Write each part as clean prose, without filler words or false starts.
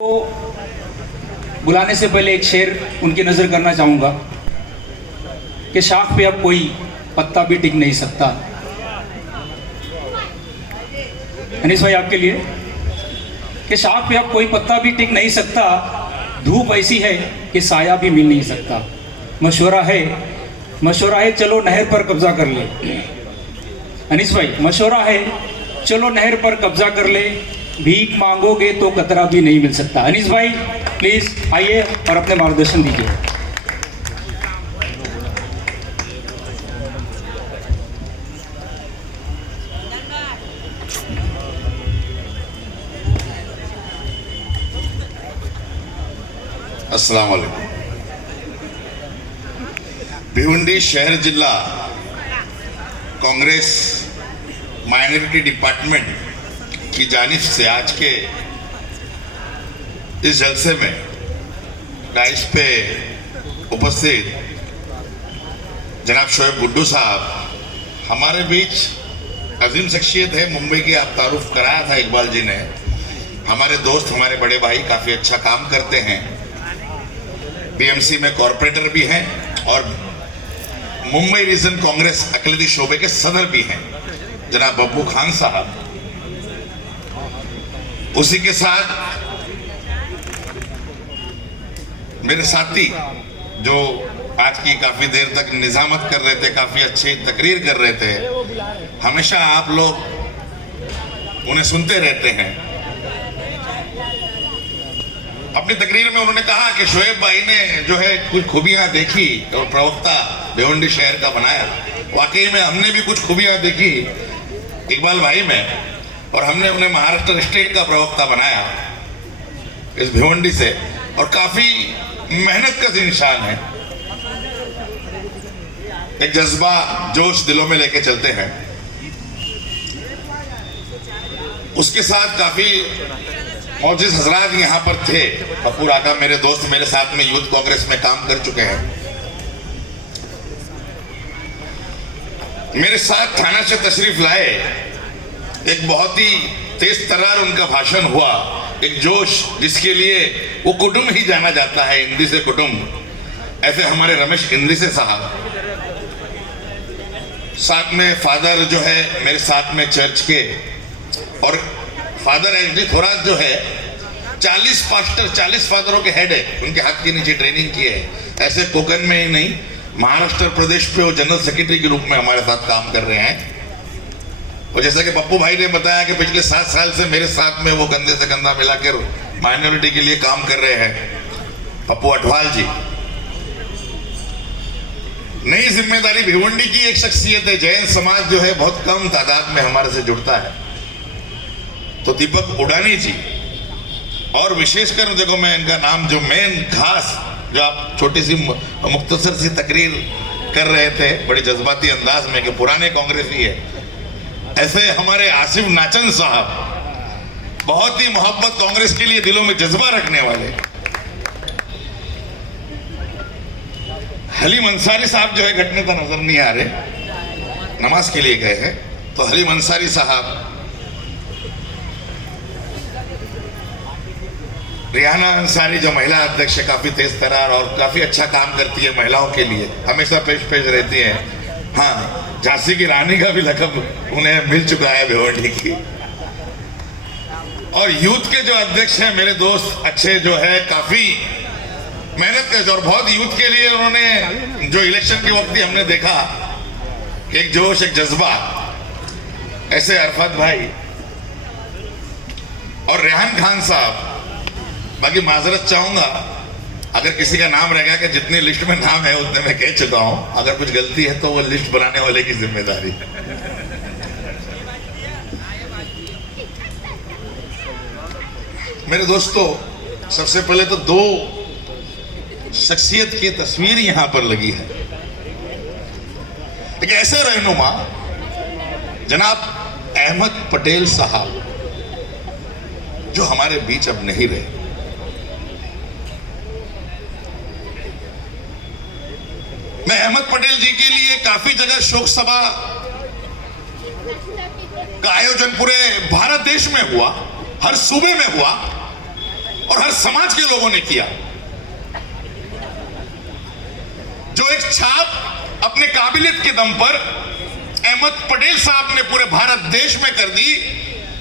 तो बुलाने से पहले एक शेर उनकी नज़र करना चाहूँगा कि शाख पे अब कोई पत्ता भी टिक नहीं सकता। अनीस भाई आपके लिए कि शाख पे अब कोई पत्ता भी टिक नहीं सकता, धूप ऐसी है कि साया भी मिल नहीं सकता। मशवरा है चलो नहर पर कब्जा कर ले। अनीस भाई मशवरा है चलो नहर पर कब्जा कर ले, भीख मांगोगे तो कतरा भी नहीं मिल सकता। अनीस भाई प्लीज आइए और अपने मार्गदर्शन दीजिए। अस्सलाम वालेकुम। भिवंडी शहर जिला कांग्रेस माइनॉरिटी डिपार्टमेंट की जानिब से आज के इस जलसे में डाइस पे उपस्थित जनाब शोएब गुड्डू साहब, हमारे बीच अजीम शख्सियत है। मुंबई की आप तारुफ कराया था इकबाल जी ने। हमारे दोस्त, हमारे बड़े भाई, काफ़ी अच्छा काम करते हैं। बीएमसी में कॉरपोरेटर भी हैं और मुंबई रीजन कांग्रेस अकलती शोबे के सदर भी हैं जनाब बब्बू खान साहब। उसी के साथ मेरे साथी जो आज की काफी देर तक निजामत कर रहे थे, काफी अच्छी तकरीर कर रहे थे, हमेशा आप लोग उन्हें सुनते रहते हैं। अपनी तकरीर में उन्होंने कहा कि शोएब भाई ने जो है कुछ खूबियां देखी और प्रवक्ता भिवंडी शहर का बनाया। वाकई में हमने भी कुछ खूबियां देखी इकबाल भाई में, और हमने उन्हें महाराष्ट्र स्टेट का प्रवक्ता बनाया इस भिवंडी से, और काफी मेहनत का इंसान है। एक जज्बा जोश दिलों में लेके चलते हैं। उसके साथ काफी मौजूद हजरात यहाँ पर थे। कपूर आका मेरे दोस्त, मेरे साथ में यूथ कांग्रेस में काम कर चुके हैं। मेरे साथ थाना से तशरीफ लाए। एक बहुत ही तेज तर्रार उनका भाषण हुआ, एक जोश जिसके लिए वो कुटुंब ही जाना जाता है, हिंदी से कुटुंब। ऐसे हमारे रमेश इंद्री से साहब, साथ में फादर जो है मेरे साथ में चर्च के, और फादर एच डी थोरात जो है 40 फादरों के हेड है, उनके हाथ के नीचे ट्रेनिंग की है। ऐसे कोकन में ही नहीं, महाराष्ट्र प्रदेश पे वो जनरल सेक्रेटरी के रूप में हमारे साथ काम कर रहे हैं। और जैसा कि पप्पू भाई ने बताया कि पिछले 7 साल से मेरे साथ में वो कंधे से कंधा मिलाकर माइनॉरिटी के लिए काम कर रहे हैं पप्पू अठवाल जी। नई जिम्मेदारी भिवंडी की एक शख्सियत है। जैन समाज जो है बहुत कम तादाद में हमारे से जुड़ता है, तो दीपक उडानी जी, और विशेषकर देखो मैं इनका नाम जो मेन खास जो आप छोटी सी मुख्तसर सी तकरीर कर रहे थे बड़ी जज्बाती अंदाज में कि पुराने कांग्रेसी है, ऐसे हमारे आसिफ नाचन साहब बहुत ही मोहब्बत कांग्रेस के लिए दिलों में जज्बा रखने वाले। हलीम अंसारी साहब जो है घटने का नजर नहीं आ रहे, नमाज के लिए गए हैं। तो हलीम अंसारी साहब, रिहाना अंसारी जो महिला अध्यक्ष है, काफी तेज तरार और काफी अच्छा काम करती है महिलाओं के लिए, हमेशा पेश रहती है। हाँ, झांसी की रानी का भी लक़ब उन्हें मिल चुका है भिवंडी की। और यूथ के जो अध्यक्ष हैं मेरे दोस्त अच्छे जो है, काफी मेहनत करते, और बहुत यूथ के लिए उन्होंने जो इलेक्शन के वक्त ही हमने देखा कि एक जोश, एक जज्बा, ऐसे अरफत भाई और रेहान खान साहब। बाकी माजरत चाहूंगा अगर किसी का नाम रह गया कि जितनी लिस्ट में नाम है उतने मैं कह चुका हूं। अगर कुछ गलती है तो वो लिस्ट बनाने वाले की जिम्मेदारी है। मेरे दोस्तों, सबसे पहले तो 2 शख्सियत की तस्वीर यहां पर लगी है। एक ऐसे रहनुमा जनाब अहमद पटेल साहब जो हमारे बीच अब नहीं रहे। मैं अहमद पटेल जी के लिए काफी जगह शोक सभा का आयोजन पूरे भारत देश में हुआ, हर सूबे में हुआ, और हर समाज के लोगों ने किया, जो एक छाप अपने काबिलियत के दम पर अहमद पटेल साहब ने पूरे भारत देश में कर दी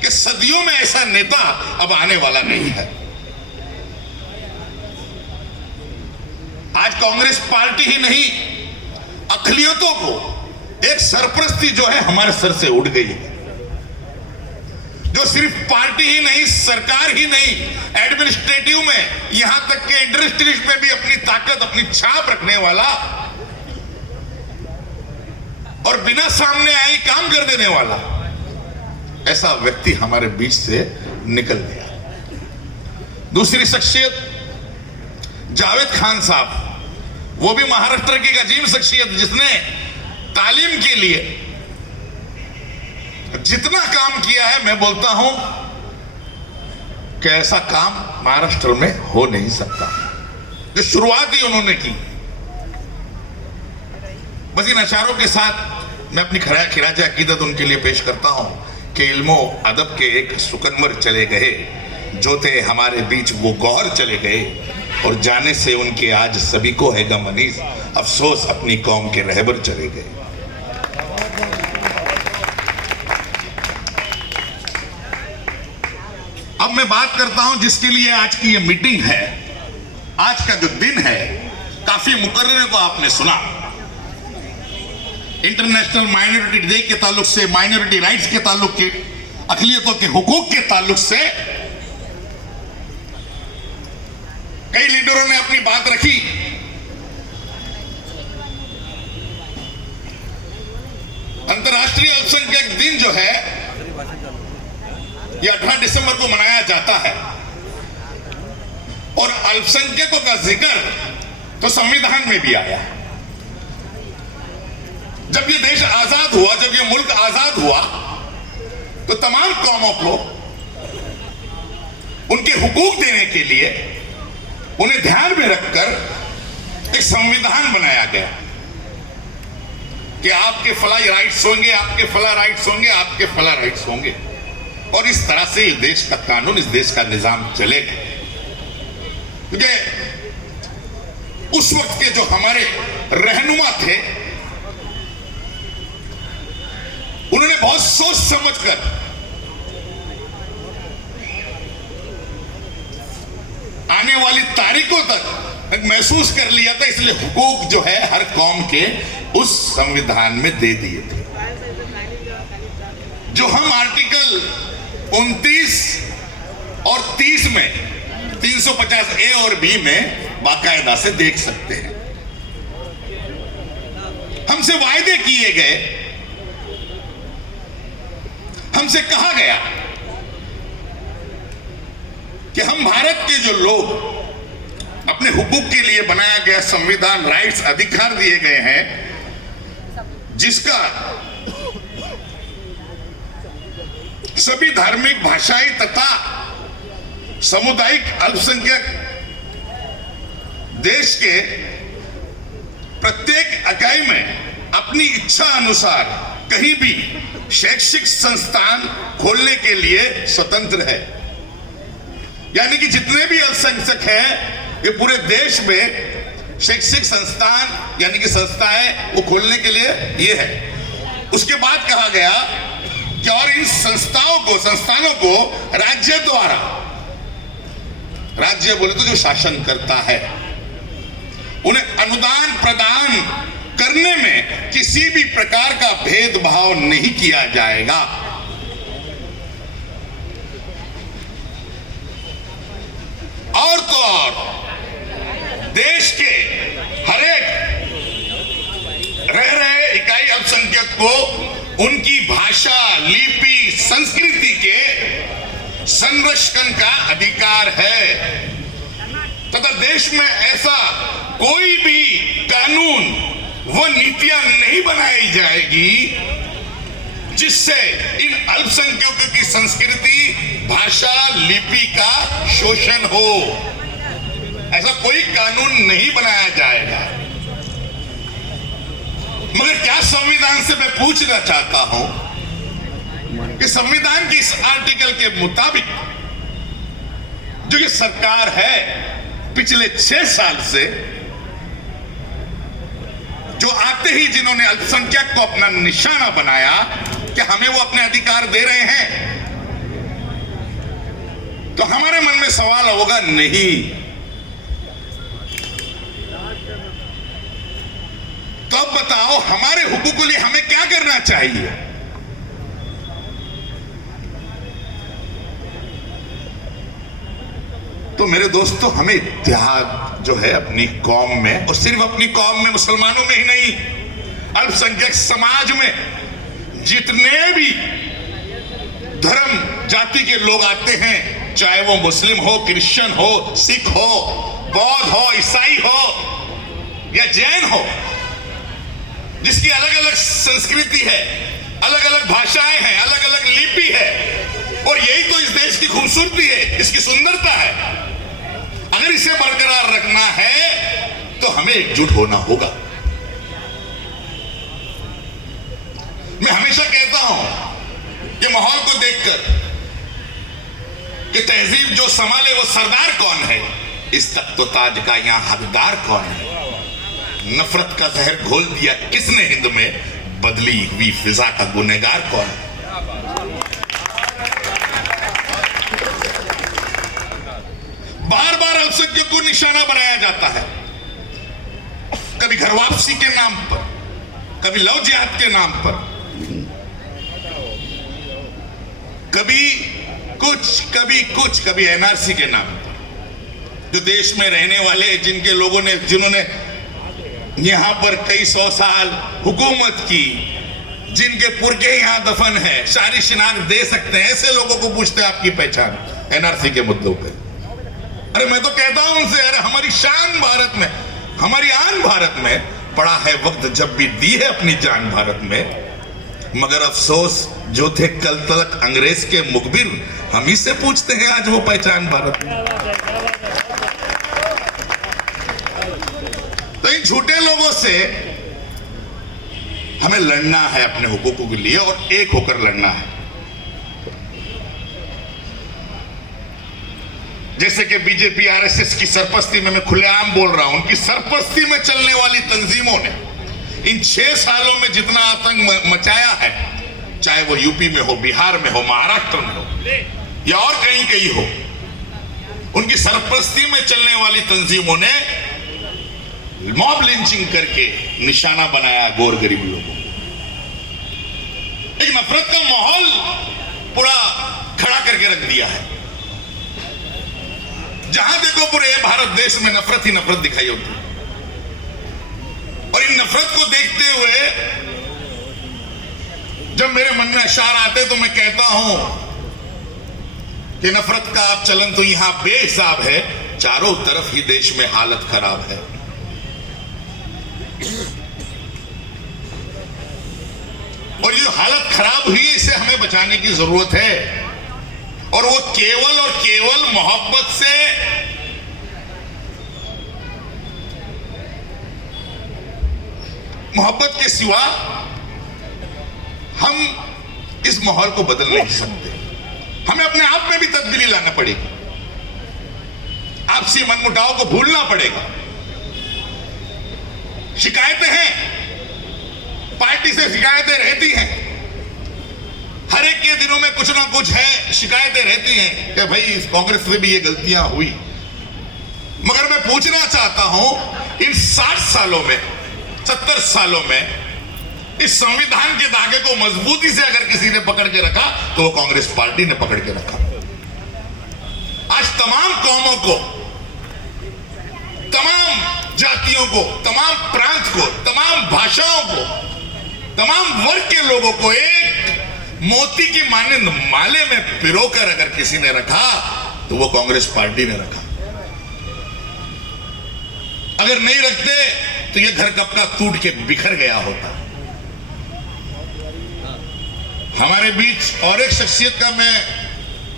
कि सदियों में ऐसा नेता अब आने वाला नहीं है। आज कांग्रेस पार्टी ही नहीं, अक़लियतों को एक सरपरस्ती जो है हमारे सर से उड़ गई है, जो सिर्फ पार्टी ही नहीं, सरकार ही नहीं, एडमिनिस्ट्रेटिव में, यहां तक के इंडस्ट्रीज में भी अपनी ताकत, अपनी छाप रखने वाला और बिना सामने आई काम कर देने वाला ऐसा व्यक्ति हमारे बीच से निकल गया। दूसरी शख्सियत जावेद खान साहब, वो भी महाराष्ट्र की एक अजीम शख्सियत, जिसने तालीम के लिए जितना काम किया है, मैं बोलता हूं कि ऐसा काम महाराष्ट्र में हो नहीं सकता। जो शुरुआत ही उन्होंने की, बस इन अशारों के साथ मैं अपनी खिराज अकीदत उनके लिए पेश करता हूं कि इल्मो अदब के एक सुकनवर चले गए, जो थे हमारे बीच वो गौहर चले गए, और जाने से उनके आज सभी को है गम अनीस, अफसोस अपनी कौम के रहबर चले गए। अब मैं बात करता हूं जिसके लिए आज की ये मीटिंग है, आज का जो दिन है, काफी मुकर्रर को आपने सुना। इंटरनेशनल माइनॉरिटी डे के ताल्लुक से, माइनॉरिटी राइट्स के ताल्लुक के, अक़लियतों के हुकूक के ताल्लुक से कई लीडरों ने अपनी बात रखी। अंतर्राष्ट्रीय अल्पसंख्यक दिन जो है ये 18 दिसंबर को मनाया जाता है, और अल्पसंख्यकों का जिक्र तो संविधान में भी आया। जब ये देश आजाद हुआ, जब ये मुल्क आजाद हुआ, तो तमाम कौमों को उनके हुकूक देने के लिए, उन्हें ध्यान में रखकर एक संविधान बनाया गया कि आपके फला राइट्स होंगे, आपके फला राइट्स होंगे, आपके फला राइट्स होंगे, और इस तरह से इस देश का कानून, इस देश का निजाम चलेगा। क्योंकि उस वक्त के जो हमारे रहनुमा थे, उन्होंने बहुत सोच समझकर आने वाली तारीखों तक महसूस कर लिया था, इसलिए हुकूक जो है हर कौम के उस संविधान में दे दिए थे, जो हम आर्टिकल 29 और 30 में 350 ए और बी में बाकायदा से देख सकते हैं। हमसे वायदे किए गए, हमसे कहा गया कि हम भारत के जो लोग अपने हुकूक के लिए बनाया गया संविधान, राइट्स, अधिकार दिए गए हैं, जिसका सभी धार्मिक, भाषाई तथा सामुदायिक अल्पसंख्यक देश के प्रत्येक इकाई में अपनी इच्छा अनुसार कहीं भी शैक्षिक संस्थान खोलने के लिए स्वतंत्र है। यानी कि जितने भी अल्पसंख्यक हैं, ये पूरे देश में शैक्षिक संस्थान यानी कि संस्थाएं वो खोलने के लिए ये है। उसके बाद कहा गया कि और इन संस्थानों को राज्य द्वारा, राज्य बोले तो जो शासन करता है, उन्हें अनुदान प्रदान करने में किसी भी प्रकार का भेदभाव नहीं किया जाएगा। और तो और देश के हर एक रह रहे इकाई अल्पसंख्यक को उनकी भाषा, लिपि, संस्कृति के संरक्षण का अधिकार है, तथा देश में ऐसा कोई भी कानून व नीतियां नहीं बनाई जाएगी जिससे इन अल्पसंख्यकों की संस्कृति, भाषा, लिपि का शोषण हो। ऐसा कोई कानून नहीं बनाया जाएगा। मगर क्या संविधान से मैं पूछना चाहता हूं कि संविधान के इस आर्टिकल के मुताबिक जो ये सरकार है पिछले 6 साल से, जो आते ही जिन्होंने अल्पसंख्यक को अपना निशाना बनाया कि हमें वो अपने अधिकार दे रहे हैं, तो हमारे मन में सवाल होगा नहीं, तो अब बताओ हमारे हुकूक के लिए हमें क्या करना चाहिए? तो मेरे दोस्तों, हमें इत्तेहाद जो है अपनी कौम में, और सिर्फ अपनी कौम में, मुसलमानों में ही नहीं, अल्पसंख्यक समाज में जितने भी धर्म जाति के लोग आते हैं, चाहे वो मुस्लिम हो, क्रिश्चियन हो, सिख हो, बौद्ध हो, ईसाई हो या जैन हो, जिसकी अलग अलग संस्कृति है, अलग अलग भाषाएं हैं, अलग अलग लिपि है, और यही तो इस देश की खूबसूरती है, इसकी सुंदरता है। अगर इसे बरकरार रखना है तो हमें एकजुट होना होगा। मैं हमेशा कहता हूं कि माहौल को देखकर कि तहजीब जो संभाले वो सरदार कौन है, इस तख्त तो ताज का यहां हकदार कौन है। नफरत का जहर घोल दिया किसने हिंद में, बदली हुई फिजा का गुनहगार कौन है। बार बार अल्पसंख्यक को निशाना बनाया जाता है, कभी घर वापसी के नाम पर, कभी लव जिहाद के नाम पर, कभी कुछ, कभी एनआरसी के नाम पर। जो देश में रहने वाले, जिनके लोगों ने, जिन्होंने यहां पर कई 100 साल हुकूमत की, जिनके पुरखे यहां दफन है, सारी शिनाख्त दे सकते हैं, ऐसे लोगों को पूछते हैं आपकी पहचान एनआरसी के मुद्दों पे। अरे मैं तो कहता हूं उनसे, अरे हमारी शान भारत में, हमारी आन भारत में पड़ा है वक्त जब भी दी है अपनी जान भारत में, मगर अफसोस जो थे कल तक अंग्रेज के मुखबिर, हम ही से पूछते हैं आज वो पहचान भारत में। तो इन झूठे लोगों से हमें लड़ना है अपने हुकूकों के लिए, और एक होकर लड़ना है। जैसे कि बीजेपी आरएसएस की सरपरस्ती में, मैं खुलेआम बोल रहा हूं, उनकी सरपरस्ती में चलने वाली तंजीमों ने इन 6 सालों में जितना आतंक मचाया है, चाहे वो यूपी में हो, बिहार में हो, महाराष्ट्र में हो या और कहीं हो, उनकी सरपरस्ती में चलने वाली तंजीमों ने मॉब लिंचिंग करके निशाना बनाया गोर गरीब लोगों को। एक नफरत का माहौल पूरा खड़ा करके रख दिया है। जहां देखो पूरे भारत देश में नफरत ही नफरत दिखाई होती है, और इन नफरत को देखते हुए जब मेरे मन में अशार आते तो मैं कहता हूं कि नफरत का अब चलन तो यहां बेहिसाब है, चारों तरफ ही देश में हालत खराब है। और ये हालत खराब हुई, इसे हमें बचाने की जरूरत है, और वो केवल और केवल मोहब्बत से, मोहब्बत के सिवा हम इस माहौल को बदल नहीं सकते। हमें अपने आप में भी तब्दीली लाना पड़ेगी, आपसी मनमुटाव को भूलना पड़ेगा। शिकायतें हैं, पार्टी से शिकायतें रहती हैं, हर एक के दिनों में कुछ ना कुछ है, शिकायतें रहती हैं कि भाई इस कांग्रेस से भी ये गलतियां हुई। मगर मैं पूछना चाहता हूं, इन 60 सालों में, 70 सालों में इस संविधान के धागे को मजबूती से अगर किसी ने पकड़ के रखा तो वो कांग्रेस पार्टी ने पकड़ के रखा। आज तमाम कौमों को, तमाम जातियों को, तमाम प्रांत को, तमाम भाषाओं को, तमाम वर्ग के लोगों को एक मोती की मानंद माले में पिरोकर अगर किसी ने रखा तो वो कांग्रेस पार्टी ने रखा। अगर नहीं रखते तो ये घर कब का टूट के बिखर गया होता। हमारे बीच और एक शख्सियत का मैं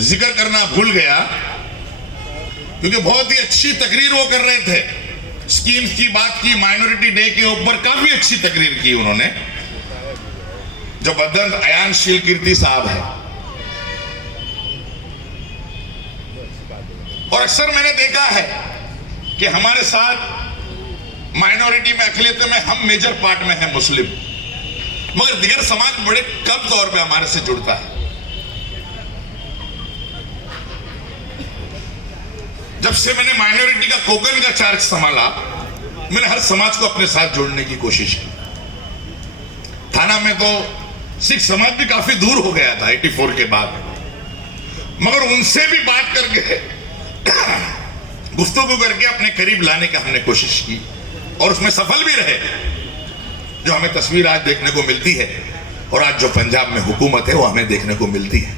जिक्र करना भूल गया, क्योंकि बहुत ही अच्छी तकरीर वो कर रहे थे, स्कीम्स की बात की, माइनॉरिटी डे के ऊपर काफी अच्छी तकरीर की उन्होंने, जो बदन अयानशील कीर्ति साहब है। और अक्सर मैंने देखा है कि हमारे साथ माइनॉरिटी में, अकलियत में हम मेजर पार्ट में हैं मुस्लिम, मगर दिगर समाज बड़े कम तौर पे हमारे से जुड़ता है। जब से मैंने माइनॉरिटी का कोकन का चार्ज संभाला, मैंने हर समाज को अपने साथ जोड़ने की कोशिश की। थाना में तो सिख समाज भी काफी दूर हो गया था 84 के बाद, मगर उनसे भी बात करके गुफ्तगू करके अपने करीब लाने का हमने कोशिश की और उसमें सफल भी रहे। जो हमें तस्वीर आज देखने को मिलती है और आज जो पंजाब में हुकूमत है वो हमें देखने को मिलती है।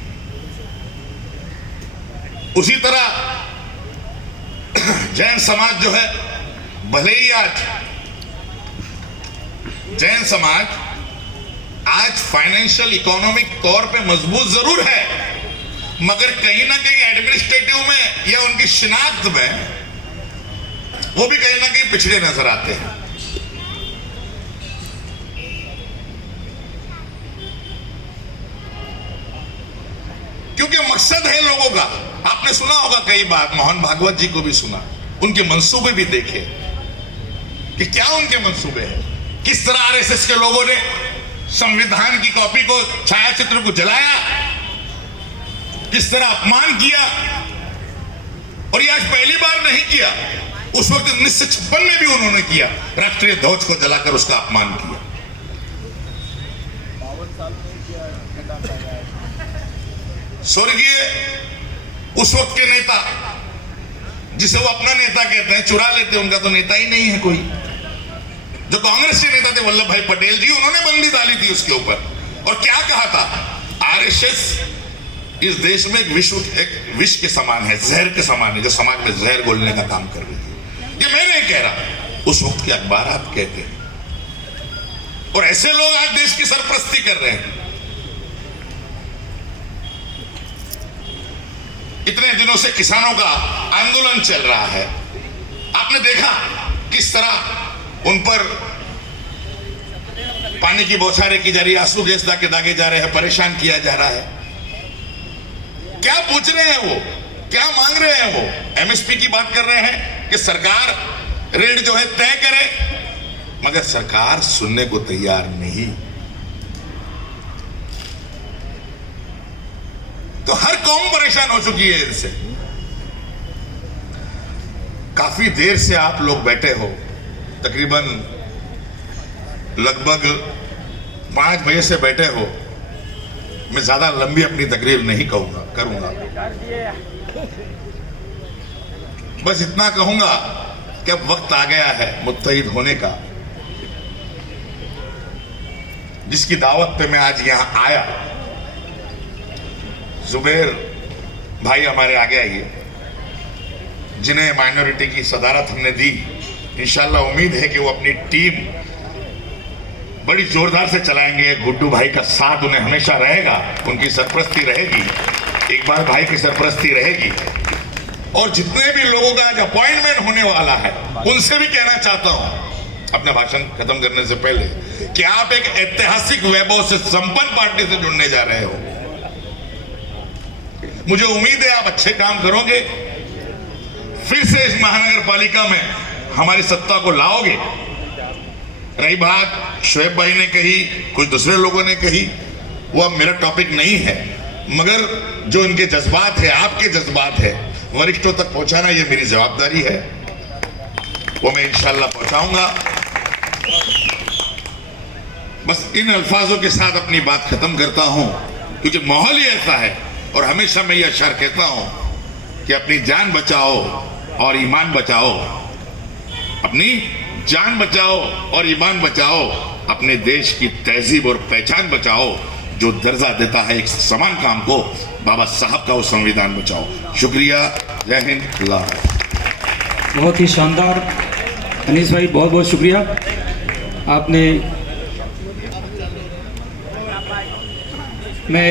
उसी तरह जैन समाज जो है, भले ही आज जैन समाज आज फाइनेंशियल इकोनॉमिक तौर पे मजबूत जरूर है, मगर कहीं ना कहीं एडमिनिस्ट्रेटिव में या उनकी शिनाख्त में वो भी कहीं ना कहीं पिछड़े नजर आते हैं। क्योंकि मकसद है लोगों का। आपने सुना होगा कई बार, मोहन भागवत जी को भी सुना, उनके मंसूबे भी देखे कि क्या उनके मंसूबे हैं। किस तरह आरएसएस के लोगों ने संविधान की कॉपी को, छायाचित्र को जलाया, किस तरह अपमान किया। और ये आज पहली बार नहीं किया, उस वक्त 1956 में भी उन्होंने किया, राष्ट्रीय ध्वज को जलाकर उसका अपमान किया। स्वर्गीय उस वक्त के नेता, जिसे वो अपना नेता कहते हैं, चुरा लेते हैं, उनका तो नेता ही नहीं है कोई। जो कांग्रेस के नेता थे वल्लभ भाई पटेल जी, उन्होंने बंदी डाली थी उसके ऊपर और क्या कहा था, आरएसएस इस देश में एक विष के समान है, जहर के समान है, जो समाज में जहर घोलने का काम कर रही है। ये मैं नहीं कह रहा, उस वक्त के अखबार आप कहते हैं। और ऐसे लोग आज देश की सरपरस्ती कर रहे हैं। इतने दिनों से किसानों का आंदोलन चल रहा है, आपने देखा किस तरह उन पर पानी की बौछारें की जा रही है, आंसू गैस दागे जा रहे हैं, परेशान किया जा रहा है। क्या पूछ रहे हैं वो, क्या मांग रहे हैं वो? एमएसपी की बात कर रहे हैं कि सरकार रेट जो है तय करे, मगर सरकार सुनने को तैयार नहीं। तो हर कौम परेशान हो चुकी है इनसे। काफी देर से आप लोग बैठे हो, तकरीबन लगभग 5 बजे से बैठे हो। मैं ज्यादा लंबी अपनी तकरीर नहीं करूंगा, बस इतना कहूंगा कि अब वक्त आ गया है मुत्तहिद होने का, जिसकी दावत पे मैं आज यहां आया। जुबैर भाई हमारे आगे आइए, जिन्हें माइनॉरिटी की सदारत हमने दी। इंशाल्लाह उम्मीद है कि वो अपनी टीम बड़ी जोरदार से चलाएंगे। गुड्डू भाई का साथ उन्हें हमेशा रहेगा, उनकी सरपरस्ती रहेगी, इकबाल भाई की सरपरस्ती रहेगी। और जितने भी लोगों का आज अपॉइंटमेंट होने वाला है, उनसे भी कहना चाहता हूं अपना भाषण खत्म करने से पहले कि आप एक ऐतिहासिक वैभव से संपन्न पार्टी से जुड़ने जा रहे हो। मुझे उम्मीद है आप अच्छे काम करोगे, फिर से इस महानगर पालिका में हमारी सत्ता को लाओगे। रही बात शोएब भाई ने कही, कुछ दूसरे लोगों ने कही, वो अब मेरा टॉपिक नहीं है, मगर जो इनके जज्बात है, आपके जज्बात है, वरिष्ठों तक पहुंचाना ये मेरी जवाबदारी है। वो मैं इंशाल्लाह पहुंचाऊंगा। बस इन अल्फाजों के साथ अपनी बात खत्म करता हूं, क्योंकि माहौल ही ऐसा है। और हमेशा मैं ये अशार कहता हूं कि अपनी जान बचाओ और ईमान बचाओ, अपनी जान बचाओ और ईमान बचाओ, अपने देश की तहजीब और पहचान बचाओ, जो दर्जा देता है एक समान काम को, बाबा साहब का वो संविधान बचाओ। शुक्रिया, जय हिंद, अल्लाह। बहुत ही शानदार अनीस भाई, बहुत बहुत शुक्रिया। आपने मैं